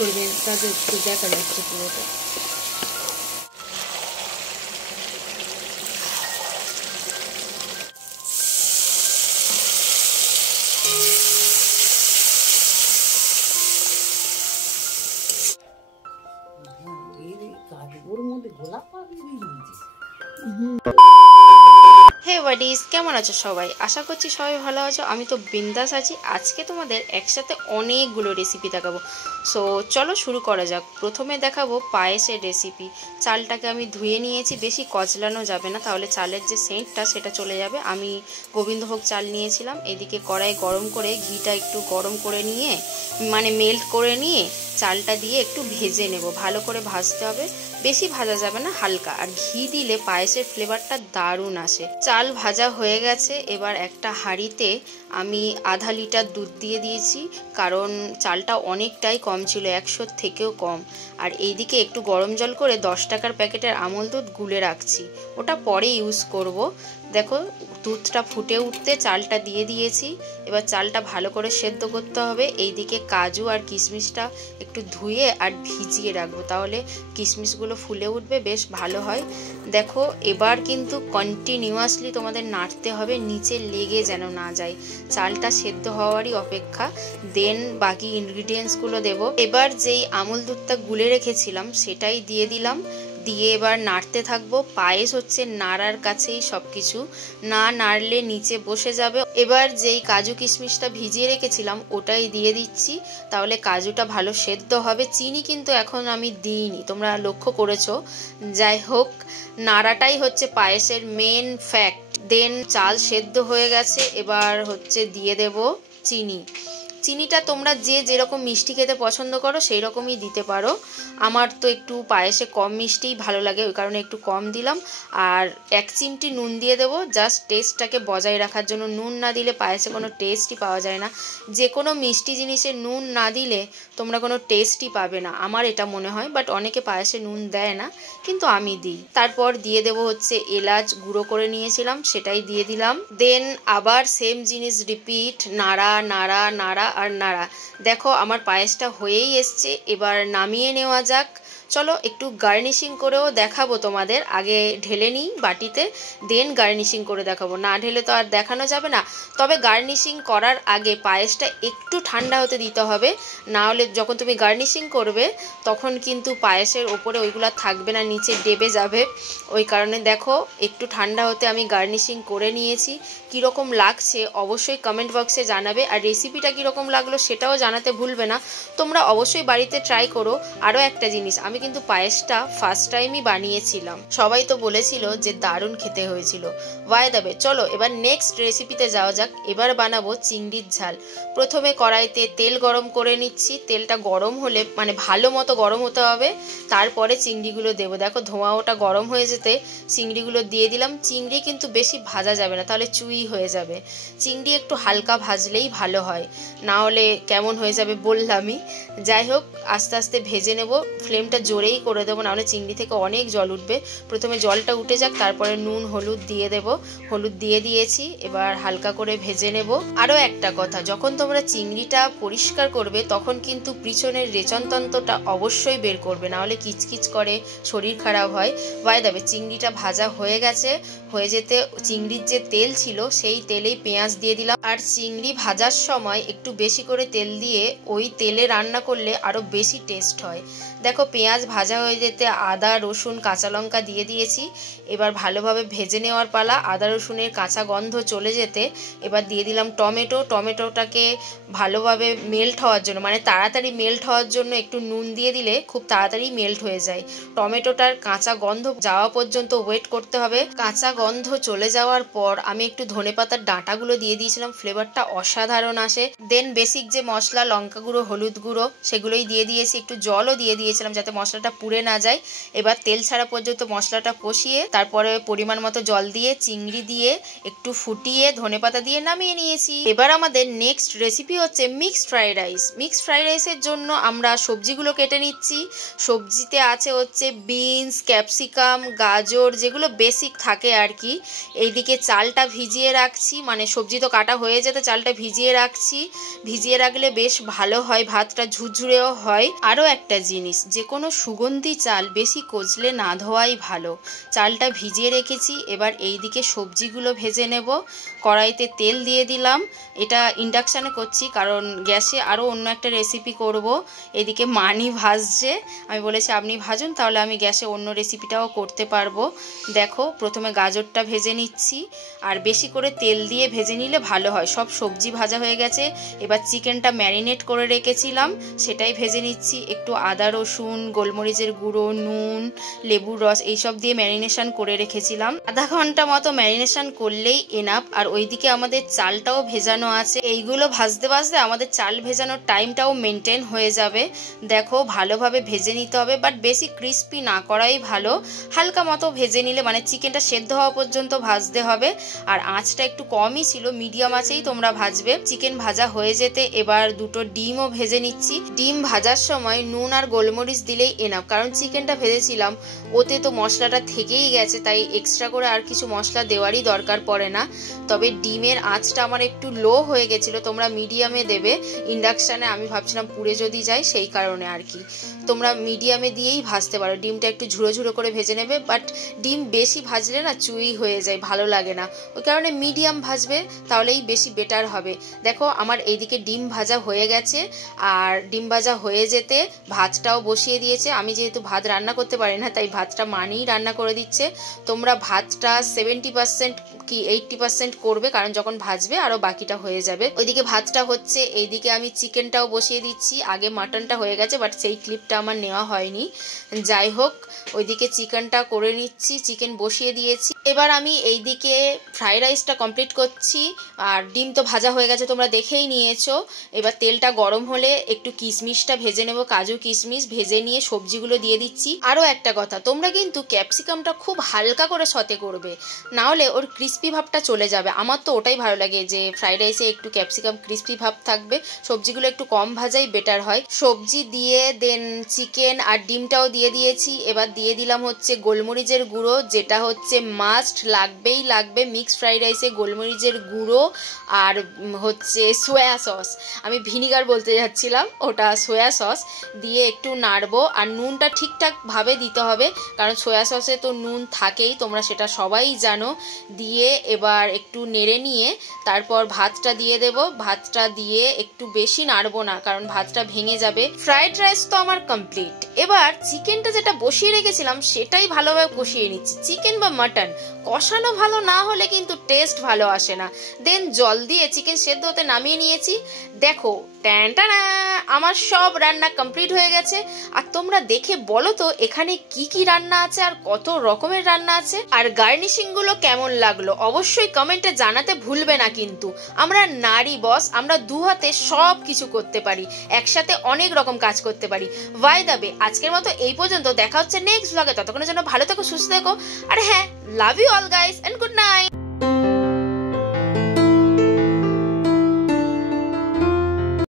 ধরবে, তাতে একটু দেখা যাচ্ছে পুরোটা। হে বাডিস, কেমন আছো সবাই? আশা করছি সবাই ভালো আছো। আমি তো বিন্দাস আছি। আজকে তোমাদের একসাথে অনেকগুলো রেসিপি দেখাবো। সো চলো শুরু করা যাক। প্রথমে দেখাবো পায়েসের রেসিপি। চালটাকে আমি ধুয়ে নিয়েছি, বেশি কচলানো যাবে না, তাহলে চালের যে সেন্টটা সেটা চলে যাবে। আমি গোবিন্দভোগ চাল নিয়েছিলাম। এদিকে কড়াই গরম করে ঘিটা একটু গরম করে নিয়ে, মানে মেল্ট করে নিয়ে চালটা দিয়ে একটু ভেজে নেব। ভালো করে ভাজতে হবে, বেশি ভাজা যাবে না, হালকা। আর ঘি দিলে পায়েসের ফ্লেভারটা দারুণ আসে। চাল ভাজা হয়ে গেছে। এবার একটা হাঁড়িতে আমি আধা লিটার দুধ দিয়ে দিয়েছি, কারণ চালটা অনেকটাই কম ছিল, 100 থেকেও কম। আর এইদিকে একটু গরম জল করে 10 টাকার প্যাকেটের আমুল দুধ গুলে রাখছি, ওটা পরে ইউজ করব। দেখো দুধটা ফুটে উঠতে চালটা দিয়ে দিয়েছি। এবার চালটা ভালো করে সেদ্ধ করতে হবে। এইদিকে কাজু আর কিশমিশটা একটু ধুয়ে আর ভিজিয়ে রাখবো, তাহলে কিশমিশগুলো ফুলে উঠবে, বেশ ভালো হয়। দেখো এবার কিন্তু কন্টিনিউয়াসলি তোমাদের নাড়তে হবে, নিচে লেগে যেন না যায়। চালটা সেদ্ধ হওয়ারই অপেক্ষা, দেন বাকি ইনগ্রিডিয়েন্টসগুলো দেব। এবার যেই আমুল দুধটা গুলে রেখেছিলাম সেটাই দিয়ে দিলাম, দিয়ে এবার নাড়তে থাকবো। পায়েস হচ্ছে নাড়ার কাছেই সব কিছু, না নাড়লে নিচে বসে যাবে। এবার যেই কাজু কিশমিশটা ভিজিয়ে রেখেছিলাম ওটাই দিয়ে দিচ্ছি, তাহলে কাজুটা ভালো সেদ্ধ হবে। চিনি কিন্তু এখন আমি দিইনি, তোমরা লক্ষ্য করেছো। যাই হোক, নাড়াটাই হচ্ছে পায়েসের মেন ফ্যাক্ট। দেন চাল সেদ্ধ হয়ে গেছে, এবার হচ্ছে দিয়ে দেব চিনি। চিনিটা তোমরা যে যেরকম মিষ্টি খেতে পছন্দ করো সেই রকমই দিতে পারো। আমার তো একটু পায়েসে কম মিষ্টিই ভালো লাগে, ওই কারণে একটু কম দিলাম। আর 1 চিমটি নুন দিয়ে দেবো, জাস্ট টেস্টটাকে বজায় রাখার জন্য। নুন না দিলে পায়েসে কোনো টেস্টই পাওয়া যায় না। যে কোনো মিষ্টি জিনিসে নুন না দিলে তোমরা কোনো টেস্টই পাবে না, আমার এটা মনে হয়। বাট অনেকে পায়েসে নুন দেয় না, কিন্তু আমি দিই। তারপর দিয়ে দেবো হচ্ছে এলাচ গুঁড়ো করে নিয়েছিলাম, সেটাই দিয়ে দিলাম। দেন আবার সেম জিনিস রিপিট, নাড়া নাড়া নাড়া আর নাড়া। দেখো আমার পায়েসটা হয়েই এসছে, এবার নামিয়ে নেওয়া যাক। চলো একটু গার্নিশিং করেও দেখাবো তোমাদের। আগে ঢেলে নিই বাটিতে, দেন গার্নিশিং করে দেখাবো। না ঢেলে তো আর দেখানো যাবে না। তবে গার্নিশিং করার আগে পায়েসটা একটু ঠান্ডা হতে দিতে হবে, না হলে যখন তুমি গার্নিশিং করবে তখন কিন্তু পায়েসের ওপরে ওইগুলো থাকবে না, নিচে ডেবে যাবে। ওই কারণে দেখো একটু ঠান্ডা হতে আমি গার্নিশিং করে নিয়েছি। কীরকম লাগছে অবশ্যই কমেন্ট বক্সে জানাবে, আর রেসিপিটা কীরকম লাগলো সেটাও জানাতে ভুলবে না। তোমরা অবশ্যই বাড়িতে ট্রাই করো। আরও একটা জিনিস, আমি কিন্তু পায়েসটা ফার্স্ট টাইমই বানিয়েছিলাম, সবাই তো বলেছিল যে দারুণ খেতে হয়েছিল। বাই দ্য ওয়ে, চলো এবার নেক্সট রেসিপিতে যাওয়া যাক। এবার বানাবো চিংড়ির ঝাল। প্রথমে কড়াইতে তেল গরম করে নিচ্ছি। তেলটা গরম হলে, মানে ভালো মতো গরম হতে হবে, তারপরে চিংড়িগুলো দেবো। দেখো ধোঁয়া ওটা গরম হয়ে যেতে চিংড়িগুলো দিয়ে দিলাম। চিংড়ি কিন্তু বেশি ভাজা যাবে না, তাহলে চুই হয়ে যাবে। চিংড়ি একটু হালকা ভাজলেই ভালো হয়, না হলে কেমন হয়ে যাবে বললামই। যাই হোক, আস্তে আস্তে ভেজে নেব, ফ্লেমটা জোরেই করে দেবো, নাহলে চিংড়ি থেকে অনেক জল উঠবে। প্রথমে জলটা উঠে যাক, তারপরে নুন হলুদ দিয়ে দেব। হলুদ দিয়ে দিয়েছি, এবার হালকা করে ভেজে নেব। আরও একটা কথা, যখন তোমরা চিংড়িটা পরিষ্কার করবে তখন কিন্তু পিছনের রেচনতন্ত্রটা অবশ্যই বের করবে, নাহলে কিচকিচ করে, শরীর খারাপ হয়। বাই দ্য ওয়ে, চিংড়িটা ভাজা হয়ে গেছে। হয়ে যেতে চিংড়ির যে তেল ছিল সেই তেলেই পেঁয়াজ দিয়ে দিলাম। আর চিংড়ি ভাজার সময় একটু বেশি করে তেল দিয়ে ওই তেলে রান্না করলে আরও বেশি টেস্ট হয়। দেখো পেঁয়াজ ভাজা হয়ে যেতে আদা রসুন কাঁচা লঙ্কা দিয়ে দিয়েছি। এবার ভালোভাবে ভেজে নেওয়ার পালা। আদা রসুনের কাঁচা গন্ধ চলে যেতে এবার দিয়ে দিলাম টমেটো। টমেটোটাকে ভালোভাবে মেল্ট হওয়ার জন্য, মানে তাড়াতাড়ি মেল্ট হওয়ার জন্য একটু নুন দিয়ে দিলে খুব তাড়াতাড়ি মেল্ট হয়ে যায়। টমেটোটার কাঁচা গন্ধ যাওয়া পর্যন্ত ওয়েট করতে হবে। কাঁচা গন্ধ চলে যাওয়ার পর আমি একটু ধনেপাতার ডাঁটাগুলো দিয়ে দিয়েছিলাম, ফ্লেভারটা অসাধারণ আসে। দেন বেসিক যে মশলা, লঙ্কা গুঁড়ো হলুদ গুঁড়ো, সেগুলোই দিয়ে দিয়েছি। একটু জলও দিয়ে দিয়েছিলাম যাতে মশলাটা পুড়ে না যায়। এবার তেল ছাড়া পর্যন্ত মশলাটা কষিয়ে তারপরে পরিমাণ মতো জল দিয়ে চিংড়ি দিয়ে একটু ফুটিয়ে ধনেপাতা দিয়ে নামিয়ে নিয়েছি। এবার আমাদের নেক্সট রেসিপি হচ্ছে mixed fried rice. Mixed fried রাইসের জন্য আমরা সবজিগুলো কেটে নিচ্ছি। সবজিতে আছে হচ্ছে বিনস, ক্যাপসিকাম, গাজর, যেগুলো বেসিক থাকে আর কি। এইদিকে চালটা ভিজিয়ে রাখছি, মানে সবজি তো কাটা হয়ে যেতে চালটা ভিজিয়ে রাখছি। ভিজিয়ে রাখলে বেশ ভালো হয়, ভাতটা ঝুরঝুরেও হয়। আরও একটা জিনিস, যে কোনো সুগন্ধি চাল বেশি কচলে না ধোয়াই ভালো। চালটা ভিজিয়ে রেখেছি। এবার এইদিকে সবজিগুলো ভেজে নেব। কড়াইতে তেল দিয়ে দিলাম। এটা ইন্ডাকশানে করছি কারণ গ্যাসে আরও অন্য একটা রেসিপি করব। এদিকে মানি ভাজছে, আমি বলেছি আপনি ভাজুন, তাহলে আমি গ্যাসে অন্য রেসিপিটাও করতে পারবো। দেখো প্রথমে গাজরটা ভেজে নিচ্ছি, আর বেশি করে তেল দিয়ে ভেজে নিলে ভালো হয়। সব সবজি ভাজা হয়ে গেছে। এবার চিকেনটা ম্যারিনেট করে রেখেছিলাম, সেটাই ভেজে নিচ্ছি। একটু আদা রসুন, গোলমরিচের গুঁড়ো, নুন, লেবুর রস এইসব দিয়ে ম্যারিনেশন করে রেখেছিলাম। আধা ঘন্টা মতো ম্যারিনেশন করলেই এনাফ। আর ওইদিকে আমাদের চালটাও ভেজানো আছে। এইগুলো ভাজতে ভাজতে আমাদের চাল ভেজানোর টাইমটাও মেনটেন হয়ে যাবে। দেখো ভালোভাবে ভেজে নিতে হবে, বাট বেশি ক্রিস্পি না করাই ভালো। হালকা মতো ভেজে নিলে, মানে চিকেনটা সেদ্ধ হওয়া পর্যন্ত ভাজতে হবে। আর আঁচটা একটু কমই ছিল, মিডিয়াম আঁচেই তোমরা ভাজবে। চিকেন ভাজা হয়ে যেতে এবার দুটো ডিমও ভেজে নিচ্ছি। ডিম ভাজার সময় নুন আর গোলমরিচ দিলেই এনাফ, কারণ চিকেনটা ভেজেছিলাম ওতে তো মশলাটা থেকেই গেছে, তাই এক্সট্রা করে আর কিছু মশলা দেওয়ারই দরকার পড়ে না। তবে ডিমের আঁচটা আমার একটু লো হয়ে গেছিলো, তোমরা মিডিয়ামে দেবে। ইন্ডাকশানে আমি ভাবছিলাম পুড়ে যদি যায়, সেই কারণে আর কি। তোমরা মিডিয়ামে দিয়েই ভাজতে পারো। ডিমটা একটু ঝুড়ো ঝুড়ো করে ভেজে নেবে, বাট ডিম বেশি ভাজলে না চুই হয়ে যায়, ভালো লাগে না। ওই কারণে মিডিয়াম ভাজবে, তাহলেই বেশি বেটার হবে। দেখো আমার এইদিকে ডিম ভাজা হয়ে গেছে। আর ডিম ভাজা হয়ে যেতে ভাতটাও বসিয়ে দিয়েছে। আমি যেহেতু ভাত রান্না করতে পারি না, তাই ভাতটা মানিই রান্না করে দিচ্ছে। তোমরা ভাতটা 70% কি 80% করবে, কারণ যখন ভাজবে আরও বাকিটা হয়ে যাবে। ওইদিকে ভাতটা হচ্ছে, এইদিকে আমি চিকেনটাও বসিয়ে দিচ্ছি। আগে মাটনটা হয়ে গেছে, বাট সেই ক্লিপটা আমার নেওয়া হয়নি। যাই হোক, ওইদিকে চিকেনটা করে নিচ্ছি, চিকেন বসিয়ে দিয়েছি। এবার আমি এইদিকে ফ্রাইড রাইসটা কমপ্লিট করছি। আর ডিম তো ভাজা হয়ে গেছে, তোমরা দেখেই নিয়েছো। এবার তেলটা গরম হলে একটু কিশমিশটা ভেজে নেব, কাজু কিশমিশ ভেজে নিয়ে সবজিগুলো দিয়ে দিচ্ছি। আরও একটা কথা, তোমরা কিন্তু ক্যাপসিকামটা খুব হালকা করে সতে করবে, না হলে ওর ক্রিস্পি ভাবটা চলে যাবে। আমার তো ওটাই ভালো লাগে, যে ফ্রাইড রাইসে একটু ক্যাপসিকাম ক্রিস্পি ভাব থাকবে। সবজিগুলো একটু কম ভাজাই বেটার হয়। সবজি দিয়ে দেন চিকেন আর ডিমটাও দিয়ে দিয়েছি। এবার দিয়ে দিলাম হচ্ছে গোলমরিচের গুঁড়ো, যেটা হচ্ছে মাস্ট, লাগবেই লাগবে মিক্সড ফ্রাইড রাইসে গোলমরিচের গুঁড়ো। আর হচ্ছে সোয়া সস, আমি ভিনিগার বলতে যাচ্ছিলাম, ওটা সোয়া সস দিয়ে একটু নাড়বো। আর নুনটা ঠিকঠাকভাবে দিতে হবে, কারণ সোয়া সসে তো নুন থাকেই, তোমরা সেটা সবাই জানো। দিয়ে এবার একটু নেড়ে নিয়ে তারপর ভাতটা দিয়ে দেব। ভাতটা দিয়ে একটু বেশি নাড়বো না, কারণ ভাতটা ভেঙে যাবে। ফ্রাইড রাইস তো আমার কমপ্লিট। এবার চিকেনটা যেটা বসিয়ে রেখেছিলাম সেটাই ভালোভাবে কষিয়ে নিচ্ছি। চিকেন বা মাটন কষানো ভালো না হলে কিন্তু টেস্ট ভালো আসে না। দেন জল দিয়ে চিকেন সেদ্ধ হতে নামিয়ে নিয়েছি। দেখো ট্যানটানা, আমার সব রান্না কমপ্লিট হয়ে গেছে। আর তোমরা দেখে বলো তো এখানে কি কি রান্না আছে আর কত রকমের রান্না আছে, আর গার্নিশিং গুলো কেমন লাগলো অবশ্যই কমেন্টে জানাতে ভুলবে না। কিন্তু আমরা নারী বস, আমরা দু হাতে সব কিছু করতে পারি, একসাথে অনেক রকম কাজ করতে পারি। বাই দ্য ওয়ে, আজকের মতো এই পর্যন্ত। দেখা হচ্ছে নেক্সট ব্লগে। ততক্ষণের জন্য ভালো থেকো, সুস্থ থেকো। আর হ্যাঁ, love you all guys and good night.